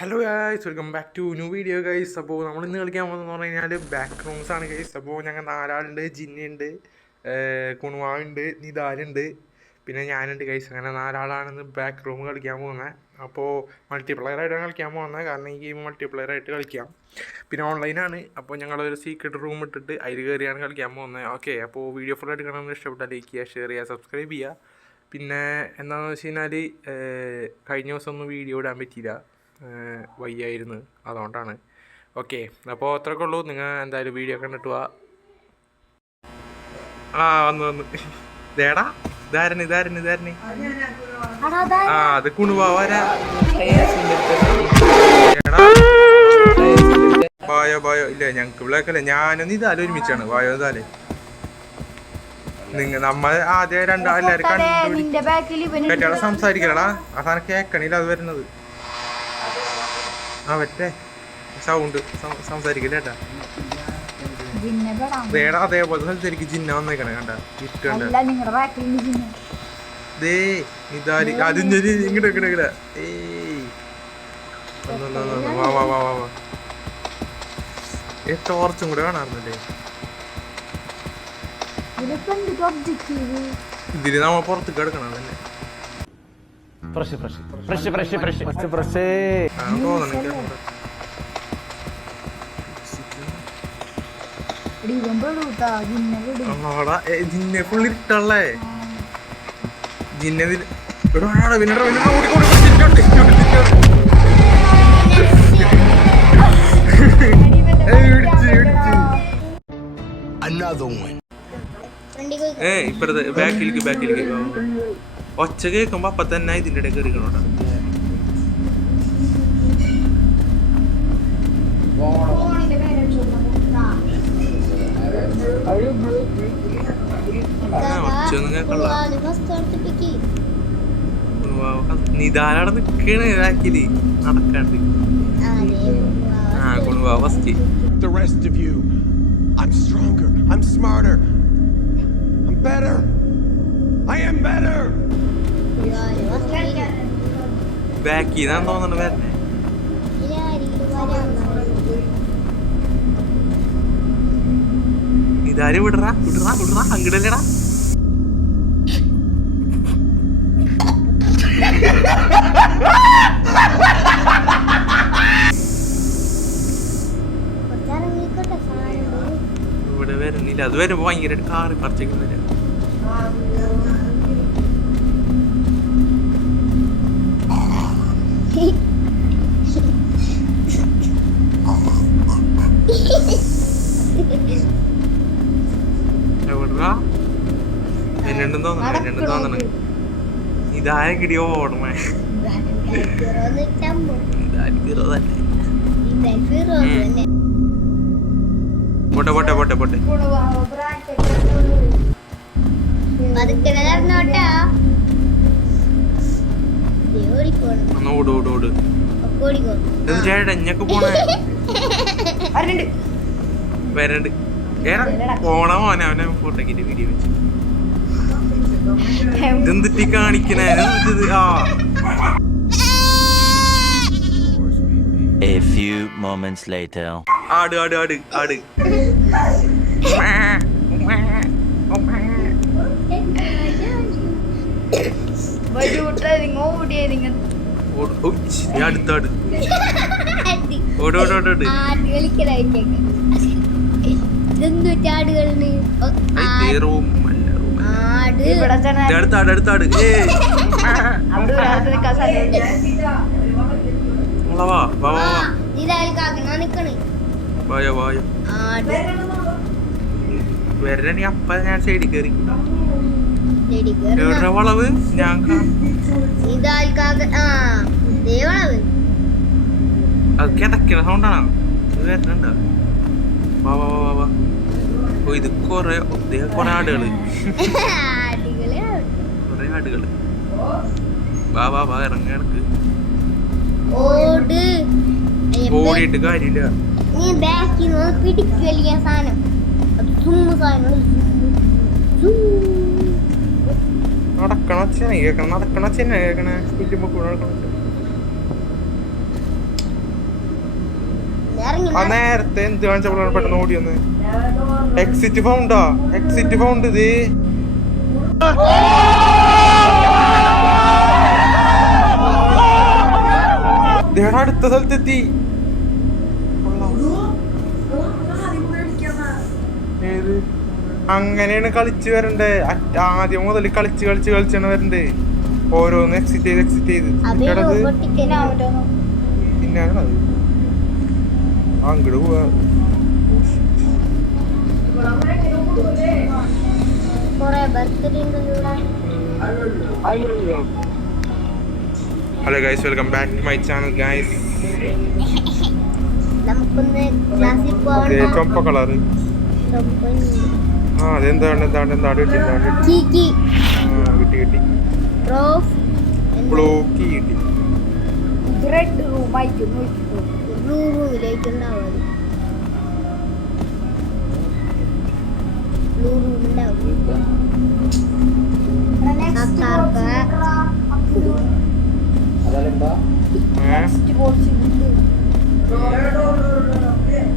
Hello guys, welcome back to new video guys. അപ്പോൾ നമ്മൾ ഇന്ന് കളിക്കാൻ പോകുന്നതെന്ന് പറഞ്ഞു കഴിഞ്ഞാൽ ബാക്ക് റൂംസ് ആണ് ഗൈസ്. അപ്പോൾ ഞങ്ങൾ നാലാളുണ്ട്. ജിന്നുണ്ട്, കുണുവാവുണ്ട്, നിദാലുണ്ട്, പിന്നെ ഞാനുണ്ട് ഗൈസ്. അങ്ങനെ നാലാളാണെന്ന് ബാക്ക് റൂം കളിക്കാൻ പോകുന്നത്. അപ്പോൾ മൾട്ടിപ്ലെയറായിട്ടാണ് കളിക്കാൻ പോകുന്നത്, കാരണം ഈ ഗെയിം മൾട്ടിപ്ലെയറായിട്ട് കളിക്കാം. പിന്നെ ഓൺലൈനാണ്. അപ്പോൾ ഞങ്ങളൊരു സീക്രട്ട് റൂം ഇട്ടിട്ട് അതിൽ കയറിയാണ് കളിക്കാൻ പോകുന്നത്. ഓക്കെ, അപ്പോൾ വീഡിയോ ഫുള്ളായിട്ട് കാണാൻ ഇഷ്ടപ്പെട്ടാൽ ലൈക്ക് ചെയ്യുക, ഷെയർ ചെയ്യുക, സബ്സ്ക്രൈബ് ചെയ്യുക. പിന്നെ എന്താണെന്ന് വെച്ച് കഴിഞ്ഞാൽ കഴിഞ്ഞ ദിവസം ഒന്നും വീഡിയോ ഇടാൻ പറ്റിയില്ല, വയ്യായിരുന്നു, അതുകൊണ്ടാണ്. ഓക്കെ, അപ്പോൾ അത്രയൊക്കെ ഉള്ളൂ. നിങ്ങൾ എന്തായാലും വീഡിയോ കണ്ടിട്ട് പോവാ. വന്നു ഇതേടാ, ഇതാരന് അത് കുണുവാരാ. ബായോ ഇല്ല, ഞങ്ങക്ക് വിളക്കല്ലേ. ഞാനൊന്നും ഇതാലും ഒരുമിച്ചാണ്. ബായോ ഇതാലേ നമ്മൾ ആദ്യം എല്ലാവരും കണ്ടുപിടിക്കാളെ സംസാരിക്കലടാ. അവസാനം കേക്കണില്ല അത് വരുന്നത്. പറ്റേ സൗണ്ട് സംസാരിക്കില്ലേട്ടാ. അതേപോലെ സംസാരിക്കും. ജിന്ന വന്നേക്കണേ കണ്ട ഇട്ടുണ്ട്. ഇങ്ങോട്ട് ടോർച്ചും കൂടെ കാണാറുന്നല്ലേ ഇതില് നമ്മ പുറത്ത് കിടക്കണം തന്നെ. ജിന്നെ ഫുള്ളിട്ടല്ലേ ജിന്നെ ഇപ്പഴത്തെ ബാക്കിലേക്ക് ഒച്ച കേൾക്കുമ്പോ അപ്പൊ തന്നെ ഇതിന്റെ ഇടയിൽ കയറിക്കണോട്ടാ. ഒച്ചൊന്നും കേൾക്കണ്ട. നിദാലവിടെ നിക്കണ് ബാക്കില് നടക്കാണ്ട്. കുണുവാ first. The rest of you, I'm stronger, I'm smarter, I'm better, I am better. ബാക്കിന്നാന്ന് തോന്നണ വരണേ. ഇതാര് വിടറാ അങ്ങടല്ലടാ. ഇവിടെ വരുന്നില്ല. അത് വരുമ്പോ ഭയങ്കരമായിട്ട് കാറി പറിച്ചേക്കുന്നില്ല. എന്നുണ്ടെന്ന് തോന്നണ ഇതായ കിടിയോ ഓടമേ. പോട്ടെ ഓട് ചേട്ടഞ്ഞൊക്കെ പോണേ വരണ്ട്. പോണ മോനെ അവനെ ഫോട്ടോക്കിട്ട് വീഡിയോ വെച്ചു. ഇതെന്തിട്ടി കാണിക്കണേ? A few moments later. ആട് അടുത്താട് ഓടോട് അടുത്താട് വരണി. അപ്പ ഞാൻ സൈഡിൽ കയറി വളവ്. ഞാൻ അത് കിടക്കണ സൗണ്ടാണോ വരണുണ്ടോ? വാ. ഇത് കൊറേ ആടുകള് വാ ഇറങ്ങി കിടക്ക്. ഓടിയിട്ട് കാര്യമില്ല. നടക്കണ ചെന്ന കേൾക്കണേ. സ്പീഡിൽ കൂടെ നടക്കണ ആ നേരത്തെ എന്ത് കാണിച്ചപ്പോഴാണ് പെട്ടെന്ന് ഓടി വന്ന് എക്സിറ്റ് ഫൗണ്ടാ എക്സിറ്റ് ഫൗണ്ട് ഇത് അടുത്ത സ്ഥലത്തെത്തി ഏത് അങ്ങനെയാണ് കളിച്ച് വരണ്ടേ ആദ്യം മുതൽ കളിച്ചാണ് വരണ്ടേ ഓരോന്ന് എക്സിറ്റ് ചെയ്ത് പിന്നാണത് അങ്ങോട്ട് പോവാ hello guys welcome back to my channel guys ചൊമ്പ കളറ് ആ അതെന്താണ് കിട്ടി ബ്ലോക്ക് കിട്ടി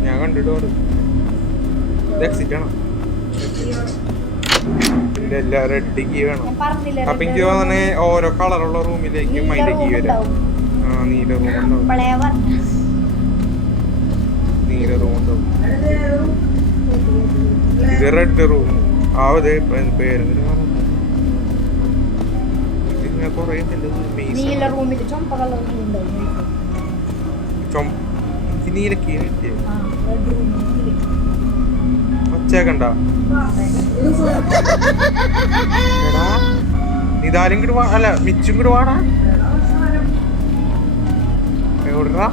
ഞാൻ കണ്ടിട്ട് എക്സിറ്റ് ആണോ എല്ലാം റെഡ് കീ വേണം അപ്പൊ എനിക്ക് തോന്നണേ ഓരോ കളറുള്ള റൂമിലേക്ക് മൈൻഡ് കീ വരാം ആ നീല റൂം ഉണ്ടാവും ഇത് റെഡ് റൂം ആ അതെ പേരെന്തിനാ ഇതിങ്ങനെ കൊറേ നീല കീ കിട്ടിയ ഒച്ചേക്കണ്ട എടാ ഇതാരും കൂടി അല്ല മിച്ചും കൂടി വാടാ എവിടാ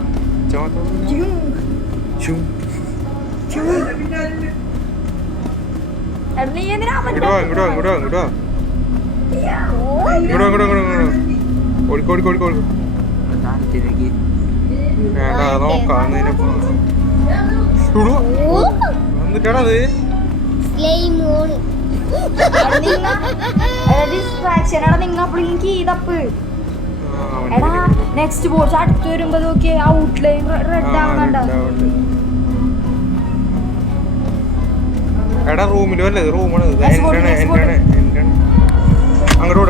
നോക്കാം എന്നിട്ടാണത് നെക്സ്റ്റ് ബോർഡ് അടുത്ത് വരുമ്പോ നോക്കിയേ ഔട്ട്ലൈൻ റെഡ് ആവുന്നുണ്ട എടാ റൂമിലും അല്ലേ റൂമാണ് അങ്ങോട്ട്